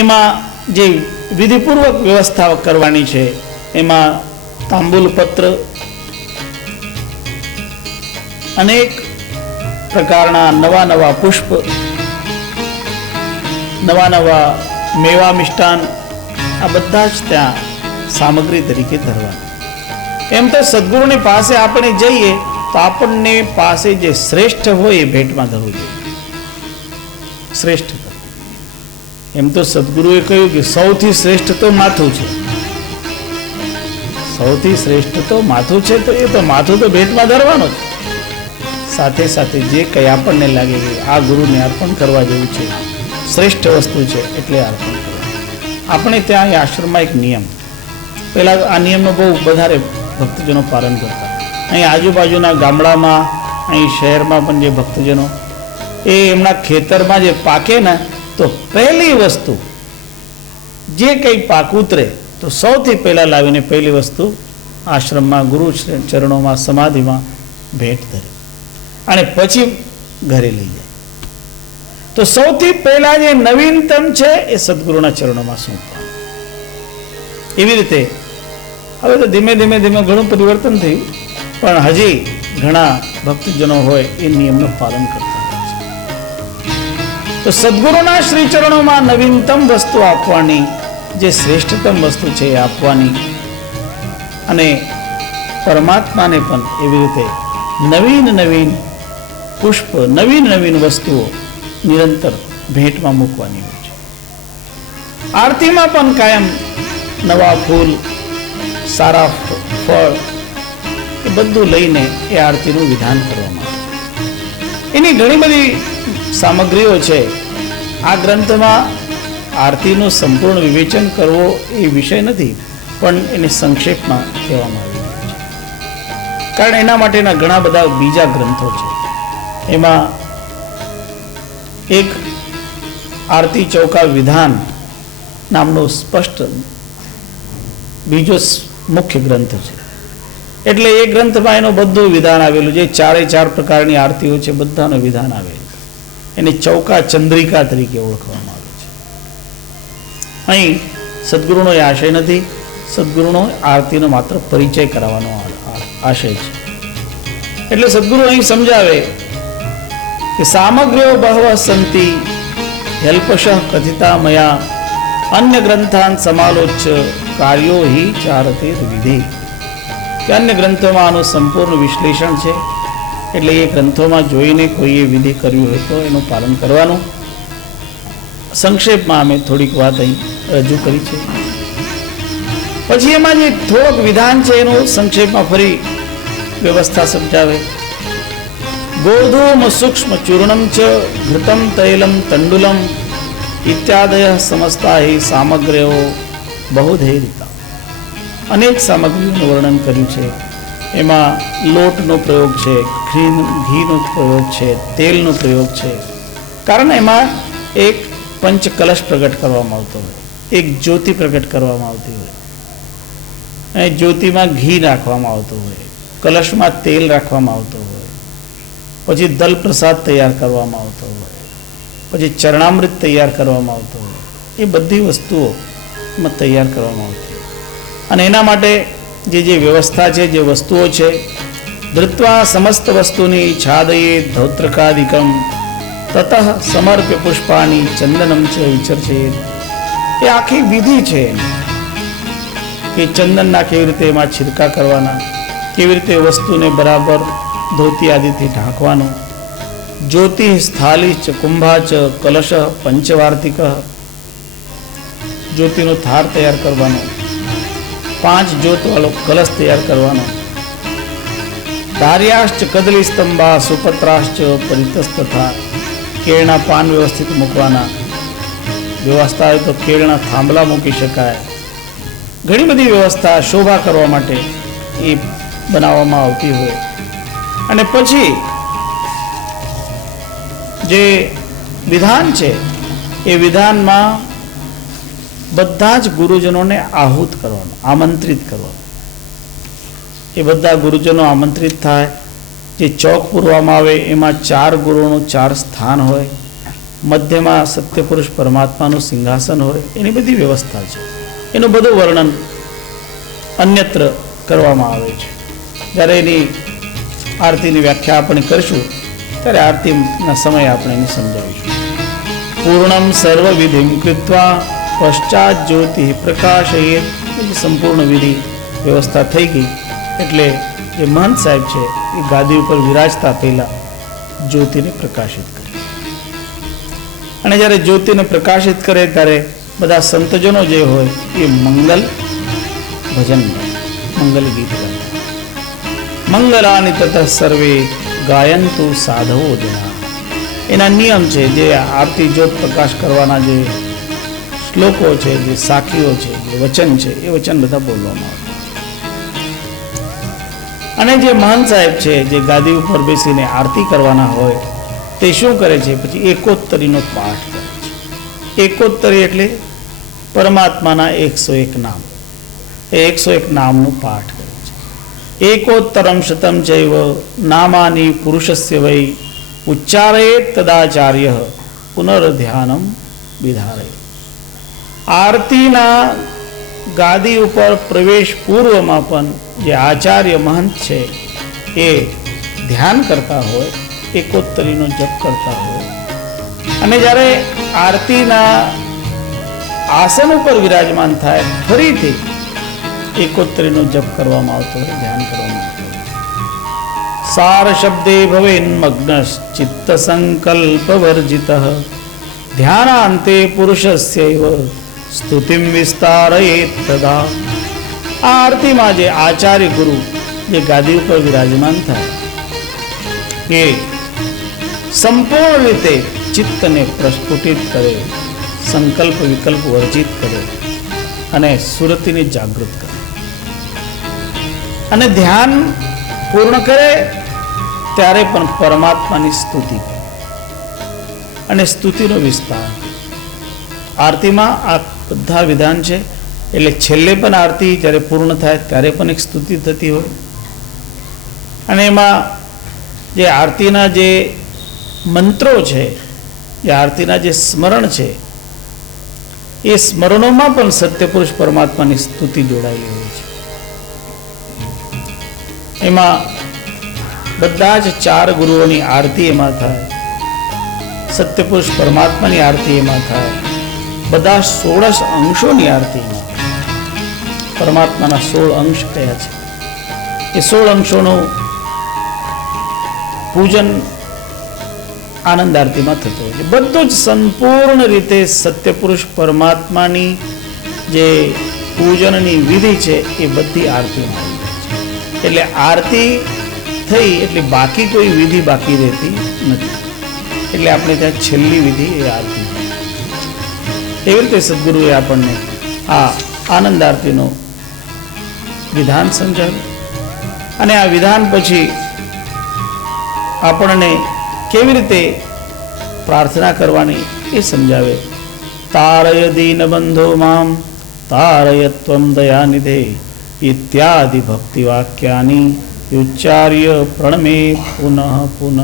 એમાં જે વિધિપૂર્વક વ્યવસ્થા કરવાની છે એમાં તાંબૂલ પત્ર, અનેક પ્રકારના નવા નવા પુષ્પ, નવા નવા મેવા મિષ્ટાન, આ બધા જ ત્યાં સામગ્રી તરીકે ધરવાના. એમ તો સદગુરુની પાસે આપણે જઈએ તો આપણને પાસે જે શ્રેષ્ઠ હોય એ ભેટમાં ધરવું જોઈએ. શ્રેષ્ઠ એમ તો સદગુરુએ કહ્યું કે સૌથી શ્રેષ્ઠ તો માથું છે. સૌથી શ્રેષ્ઠ તો માથું છે, તો એ તો માથું તો ભેટમાં ધરવાનું જ. સાથે સાથે જે કંઈ આપણને લાગે કે આ ગુરુને અર્પણ કરવા જેવું છે, શ્રેષ્ઠ વસ્તુ છે, એટલે અર્પણ કરવા. આપણે ત્યાં એ આશ્રમમાં એક નિયમ, પહેલાં આ નિયમનો બહુ વધારે ભક્તજનો પાલન કરતા. અહીં આજુબાજુના ગામડામાં, અહીં શહેરમાં પણ જે ભક્તજનો એ એમના ખેતરમાં જે પાકે ને, તો પહેલી વસ્તુ જે કંઈ પાક ઉતરે તો સૌથી પહેલાં લાવીને પહેલી વસ્તુ આશ્રમમાં ગુરુ ચરણોમાં સમાધિમાં ભેટ ધરે અને પછી ઘરે લઈ જાય. તો સૌથી પહેલા જે નવીનતમ છે એ સદગુરુના ચરણોમાં સોંપવા. એવી રીતે હવે તો ધીમે ધીમે ધીમે ઘણું પરિવર્તન થયું, પણ હજી ઘણા ભક્તજનો હોય એ નિયમનું પાલન કરતા હોય છે. તો સદગુરુના શ્રી ચરણોમાં નવીનતમ વસ્તુ આપવાની, જે શ્રેષ્ઠતમ વસ્તુ છે એ આપવાની, અને પરમાત્માને પણ એવી રીતે નવીન નવીન પુષ્પ, નવીન નવીન વસ્તુઓ નિરંતર ભેટમાં મૂકવાની હોય છે. આરતીમાં પણ કાયમ નવા ફૂલ, સારા ફળ, એ બધું લઈને એ આરતીનું વિધાન કરવામાં આવે છે. એની ઘણી બધી સામગ્રીઓ છે. આ ગ્રંથમાં આરતીનું સંપૂર્ણ વિવેચન કરવો એ વિષય નથી, પણ એને સંક્ષેપમાં કહેવામાં આવ્યું છે. કારણ એના માટેના ઘણા બધા બીજા ગ્રંથો છે. એમાં એક આરતી ચૌકા વિધાન નામનો સ્પષ્ટ બીજો મુખ્ય ગ્રંથ છે. એટલે એ ગ્રંથમાં એનું બધું વિધાન આવેલું છે. 4 પ્રકારની આરતીઓ છે, બધાનું વિધાન આવેલું. એને ચૌકા ચંદ્રિકા તરીકે ઓળખવામાં આવે છે. અહીં સદગુરુનો એ આશય નથી. સદગુરુનો આરતીનો માત્ર પરિચય કરાવવાનો આશય છે. એટલે સદગુરુ અહીં સમજાવે કે સામગ્રીઓ બહવ સંતિ યલ્પશ કથિતા મયા અન્ય ગ્રંથાન સમાલોચ્ય કાર્યો હિ ચારતે વિધિ. કે અન્ય ગ્રંથોમાં આનું સંપૂર્ણ વિશ્લેષણ છે. એટલે એ ગ્રંથોમાં જોઈને કોઈએ વિધિ કરવી હોય તો એનું પાલન કરવાનું. સંક્ષેપમાં અમે થોડીક વાત અહીં રજૂ કરી છે. પછી એમાં જે થોડોક વિધાન છે એનું સંક્ષેપમાં ફરી વ્યવસ્થા સમજાવે. ગોધૂમ સૂક્ષ્મ ચૂર્ણમ ચ ઘૃતમ તૈલમ તંડુલમ ઇત્યાદય સમસ્તા હિ સામગ્રીઓ બહુધૈરિતા. અનેક સામગ્રીઓનું વર્ણન કર્યું છે. એમાં લોટનો પ્રયોગ છે, ઘીનો પ્રયોગ છે, તેલનો પ્રયોગ છે. કારણ એમાં એક પંચ કલશ પ્રગટ કરવામાં આવતો હોય, એક જ્યોતિ પ્રગટ કરવામાં આવતી હોય, અને જ્યોતિમાં ઘી રાખવામાં આવતો હોય, કલશમાં તેલ રાખવામાં આવતો હોય, પછી દલ પ્રસાદ તૈયાર કરવામાં આવતો હોય, પછી ચરણામૃત તૈયાર કરવામાં આવતો હોય. એ બધી વસ્તુઓ તૈયાર કરવામાં આવતી હોય. અને એના માટે જે વ્યવસ્થા છે, જે વસ્તુઓ છે, ધૃત્વા સમસ્ત વસ્તુની છાદયે ધૌત્રકાદિકમ તતઃ સમર્પ્ય પુષ્પાણી ચંદનમ ચ વિચર્ચેત. એ આખી વિધિ છે કે ચંદનના કેવી રીતે એમાં છિડકા કરવાના, કેવી રીતે વસ્તુને બરાબર ધોતી આદિથી ઢાંકવાનું. જ્યોતિ સ્થાલી ચ કુંભા ચ કલશ પંચવાર્તિક. જ્યોતિનો થાર તૈયાર કરવાનો, 5 જ્યોત વાળો કલશ તૈયાર કરવાનો. ધાર્યાશ્ચ કદલી સ્તંભા સુપત્રાશ્ચ પરિતસ્તથા. કેળના પાન વ્યવસ્થિત મૂકવાના. વ્યવસ્થા હોય તો કેળના થાંભલા મૂકી શકાય. ઘણી બધી વ્યવસ્થા શોભા કરવા માટે એ બનાવવામાં આવતી હોય. અને પછી જે વિધાન છે એ વિધાનમાં બધા જ ગુરુજનોને આહુત કરવાનું, આમંત્રિત કરવાનું. એ બધા ગુરુજનો આમંત્રિત થાય. જે ચોક પૂરવામાં આવે એમાં 4 ગુરુનું 4 સ્થાન હોય. મધ્યમાં સત્યપુરુષ પરમાત્માનું સિંહાસન હોય, એની બધી વ્યવસ્થા છે. એનું બધું વર્ણન અન્યત્ર કરવામાં આવે છે. જ્યારે એની આરતીની વ્યાખ્યા આપણે કરીશું ત્યારે આરતીના સમયે આપણે એને સમજાવીશું. પૂર્ણમ સર્વ વિધિમ કૃત્વા પશ્ચાત જ્યોતિ પ્રકાશયે. સંપૂર્ણ વિધિ વ્યવસ્થા થઈ ગઈ એટલે જે મહંત સાહેબ છે એ ગાદી ઉપર વિરાજતા પહેલા જ્યોતિને પ્રકાશિત કરે. અને જ્યારે જ્યોતિને પ્રકાશિત કરે ત્યારે બધા સંતજનો જે હોય એ મંગલ ભજન મંગલ ગીત ગાય. મંગલાની તથા સર્વે ગાયંતુ સાધવો જના. એના નિયમ છે. જે આરતી જ્યોત પ્રકાશ કરવાના જે શ્લોકો છે, જે સાખીઓ છે, જે વચન છે, એ વચન બધા બોલવામાં આવે. અને જે મહાન સાહેબ છે જે ગાદી ઉપર બેસીને આરતી કરવાના હોય તે શું કરે છે? પછી એકોત્તરીનો પાઠ કરે છે. એકોત્તરી એટલે પરમાત્માના 101 નામ. એ 101 નામનું પાઠ કરે છે. એકોત્તરમ શતમ ચૈવ નામાની પુરુષસ્ય વૈ ઉચ્ચારયેત તદાચાર્ય પુનર્ધ્યાનમ વિધારય. આરતીના ગાદી ઉપર પ્રવેશ પૂર્વમાં પણ જે આચાર્ય મહંત છે એ ધ્યાન કરતા હોય, એકોત્તરીનો જપ કરતા હોય, અને જ્યારે આરતીના આસન ઉપર વિરાજમાન થાય ફરીથી એકોત્તરીનો જપ કરવામાં આવતો હોય, ધ્યાન કરવામાં આવતો હોય. સાર શબ્દે ભવેન મગ્ન ચિત્ત સંકલ્પ વર્જિત ધ્યાનાંતે પુરુષસ્યૈવ સ્તુતિમ વિસ્તારયેત તદા. આ આરતીમાં જે આચાર્ય ગુરુ જે ગાદી ઉપર વિરાજમાન થાય એ સંપૂર્ણ રીતે ચિત્તને પ્રસ્ફુટિત કરે, સંકલ્પ વિકલ્પ વર્જિત કરે અને સુરતીને જાગૃત કરે. અને ધ્યાન પૂર્ણ કરે ત્યારે પણ પરમાત્માની સ્તુતિ કરે અને સ્તુતિનો વિસ્તાર. આરતીમાં આ બધા વિધાન છે. એટલે છેલ્લે પણ આરતી જ્યારે પૂર્ણ થાય ત્યારે પણ એક સ્તુતિ થતી હોય. અને એમાં જે આરતીના જે મંત્રો છે, જે આરતીના જે સ્મરણ છે, એ સ્મરણોમાં પણ સત્યપુરુષ પરમાત્માની સ્તુતિ જોડાયેલી હોય છે. એમાં બધા જ 4 ગુરુઓની આરતી એમાં થાય, સત્યપુરુષ પરમાત્માની આરતી એમાં થાય, બધા 16 અંશોની આરતી એમાં. પરમાત્માના 16 અંશ કયા છે એ 16 અંશોનું પૂજન આનંદ આરતીમાં થતું હોય છે. બધું જ સંપૂર્ણ રીતે સત્યપુરુષ પરમાત્માની જે પૂજનની વિધિ છે એ બધી આરતીમાં આવી જાય છે. એટલે આરતી થઈ એટલે બાકી કોઈ વિધિ બાકી રહેતી નથી. એટલે આપણે ત્યાં છેલ્લી વિધિ એ આરતી. એવી રીતે સદગુરુએ આપણને આ આનંદ આરતીનો વિધાન સમજાવ્યું. અને આ વિધાન પછી આપણને કેવી રીતે પ્રાર્થના કરવાની એ સમજાવે. તારય દીન બંધો મામ તારયત્વમ દયાનિધે ઇત્યાદિ ભક્તિ વાક્યાની ઉચ્ચાર્ય પ્રણમે પુનઃ પુનઃ.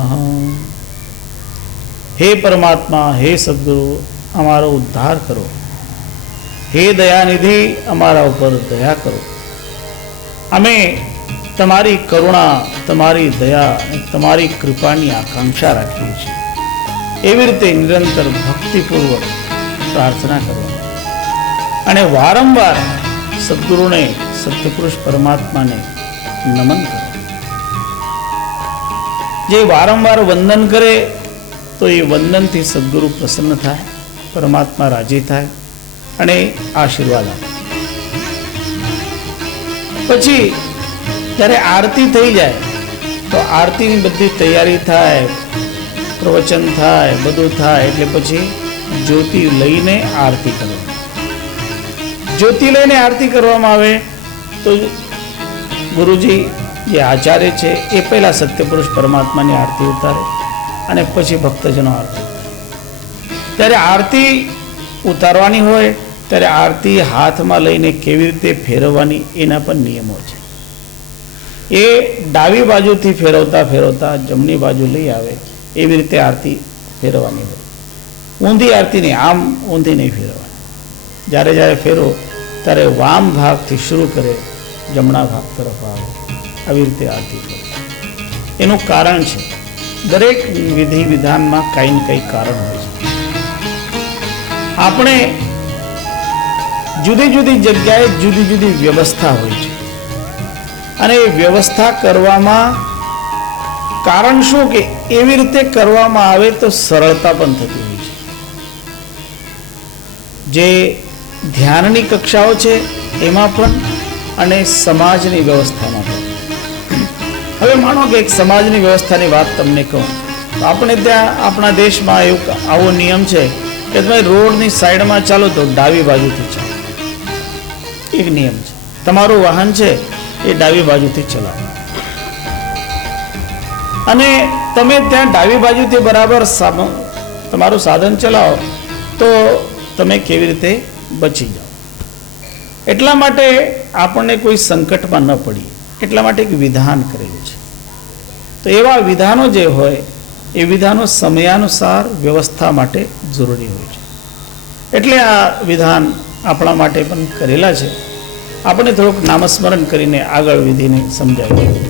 હે પરમાત્મા, હે સદગુરુ, અમારો ઉદ્ધાર કરો. હે દયાનિધિ, અમારા ઉપર દયા કરો. અમે તમારી કરુણા, તમારી દયા અને તમારી કૃપાની આકાંક્ષા રાખીએ છીએ. એવી રીતે નિરંતર ભક્તિપૂર્વક પ્રાર્થના કરવાની અને વારંવાર સદગુરુને, સત્યપુરુષ પરમાત્માને નમન કરો. જે વારંવાર વંદન કરે તો એ વંદનથી સદગુરુ પ્રસન્ન થાય, પરમાત્મા રાજી થાય અને આશીર્વાદ આપે. પછી જ્યારે આરતી થઈ જાય તો આરતીની બધી તૈયારી થાય, પ્રવચન થાય, બધું થાય એટલે પછી જ્યોતિ લઈને આરતી કરવાની. જ્યોતિ લઈને આરતી કરવામાં આવે તો ગુરુજી જે આચાર્ય છે એ પહેલા સત્યપુરુષ પરમાત્માની આરતી ઉતારે અને પછી ભક્તજનો આરતી ઉતારે. ત્યારે આરતી ઉતારવાની હોય ત્યારે આરતી હાથમાં લઈને કેવી રીતે ફેરવવાની એના પણ નિયમો છે. એ ડાબી બાજુથી ફેરવતા ફેરવતા જમણી બાજુ લઈ આવે એવી રીતે આરતી ફેરવવાની હોય. ઊંધી આરતી નહીં, આમ ઊંધી નહીં ફેરવાની. જ્યારે જ્યારે ફેરો ત્યારે વામ ભાગથી શરૂ કરે, જમણા ભાગ તરફ આવે, આવી રીતે આરતી કરે. એનું કારણ છે, દરેક વિધિ વિધાનમાં કંઈ ને કંઈ કારણ હોય છે. આપણે જુદી જુદી જગ્યાએ જુદી જુદી વ્યવસ્થા હોય છે, અને એ વ્યવસ્થા કરવામાં કારણ શું કે એવી રીતે કરવામાં આવે તો સરળતા પણ થતી હોય છે. જે ધ્યાનની કક્ષાઓ છે એમાં પણ અને સમાજની વ્યવસ્થામાં પણ. હવે માનો કે એક સમાજની વ્યવસ્થાની વાત તમને કહું તો આપણે ત્યાં આપણા દેશમાં આવો નિયમ છે કે તમે રોડની સાઈડમાં ચાલો તો ડાબી બાજુથી ચાલો. એક નિયમ છે, તમારું વાહન છે એ ડાબી બાજુથી ચલાવો. અને તમે ત્યાં ડાબી બાજુથી બરાબર તમારું સાધન ચલાવો તો તમે કેવી રીતે બચી જાઓ. એટલા માટે આપણને કોઈ સંકટમાં ન પડીએ એટલા માટે એક વિધાન કરેલું છે. તો એવા વિધાનો જે હોય એ વિધાનો સમયાનુસાર વ્યવસ્થા માટે જરૂરી હોય છે. એટલે આ વિધાન આપણા માટે પણ કરેલા છે. આપણે થોડુંક નામસ્મરણ કરીને આગળ વિધિને સમજાવીએ.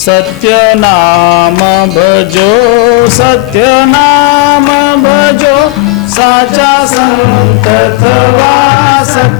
સત્ય નામ ભજો, સત્ય નામ ભજો, સાચા સંત થવા.